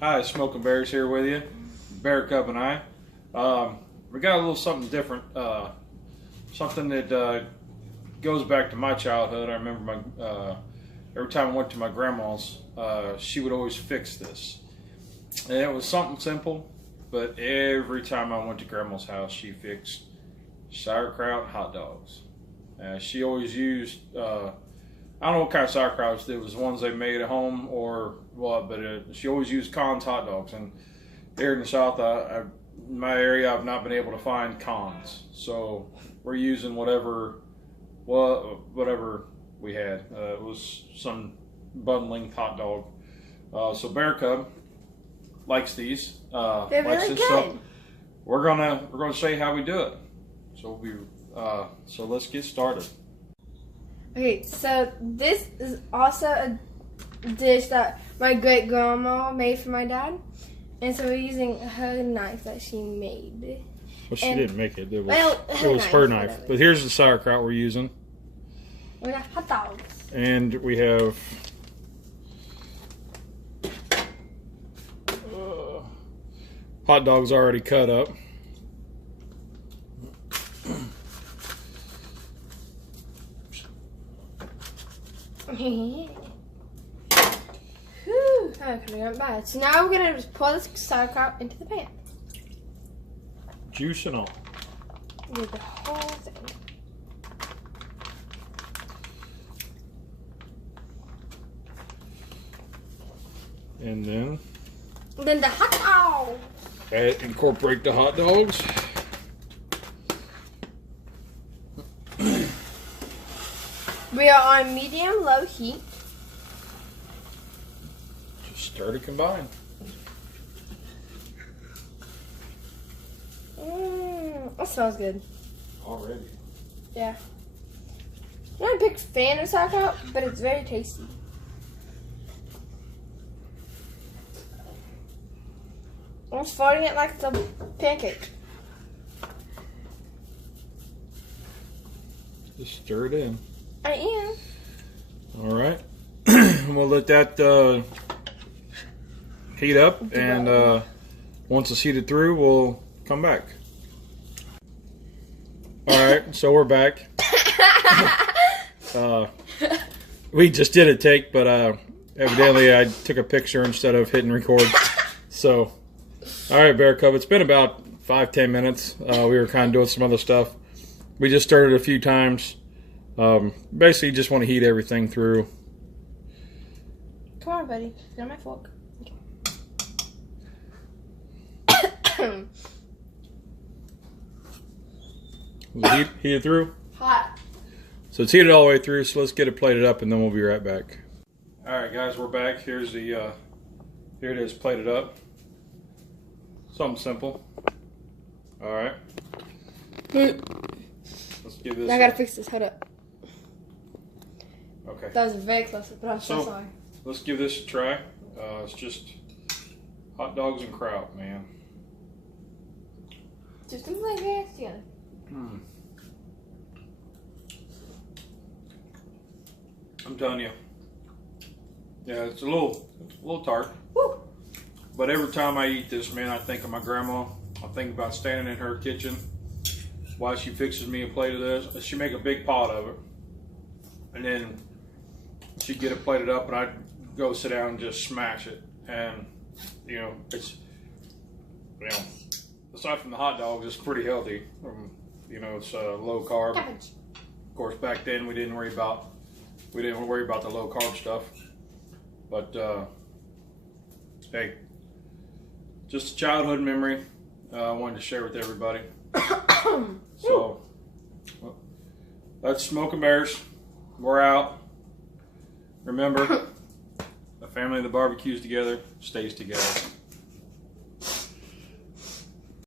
Hi, Smoking Bears here with you, Bear Cub and I. We got a little something different, something that goes back to my childhood. I remember every time I went to my grandma's, she would always fix this. And it was something simple, but every time I went to grandma's house, she fixed sauerkraut hot dogs. She always used, I don't know what kind of sauerkraut it was, ones they made at home or what, but she always used Conn's hot dogs. And here in the South, in my area, I've not been able to find Conn's, so we're using whatever we had. It was some bundling hot dog. So Bear Cub likes these. They're really good. So we're gonna show you how we do it. So so let's get started. Okay, so this is also a dish that my great grandma made for my dad, and so we're using her knife that she made. Well, she didn't make it. It was her her knife. But here's the sauerkraut we're using. We got hot dogs. And we have hot dogs already cut up. Whew, that could have gone bad. So now we're gonna just pour this sauerkraut into the pan. Juice and all. Do the whole thing. And then The hot dog. Incorporate the hot dogs. We are on medium-low heat. Just stir to combine. That smells good. Already. Yeah. I'm not a big fan of sauerkraut, but it's very tasty. I'm just folding it like it's a pancake. Just stir it in. I am. All right. We'll let that heat up, and once it's heated through, we'll come back. All right, so we're back. We just did a take, but evidently I took a picture instead of hitting record. So, all right, Bear Cub, it's been about 5-10 minutes. We were kind of doing some other stuff. We just stirred it a few times. Basically, just want to heat everything through. Come on, buddy. Get on my fork. Heat it through? Hot. So it's heated all the way through, so let's get it plated up and then we'll be right back. Alright guys, we're back. Here's the, here it is plated up. Something simple. Alright. Let's give this I gotta fix this. Hold up. Okay. That was very close, but I'm so sorry. Let's give this a try. It's just hot dogs and kraut, man. Just do like this together. I'm telling you. Yeah, it's a little tart. Woo. But every time I eat this, man, I think of my grandma. I think about standing in her kitchen while she fixes me a plate of this. She'd make a big pot of it. And then she'd get it plated up and I'd go sit down and just smash it. And, you know, it's, you know, aside from the hot dogs, it's pretty healthy. You know, it's low carb. Cabbage. Of course, back then we didn't worry about the low carb stuff. But hey, just a childhood memory I wanted to share with everybody. So that's Smoking Bears. We're out. Remember, the family that barbecues together stays together.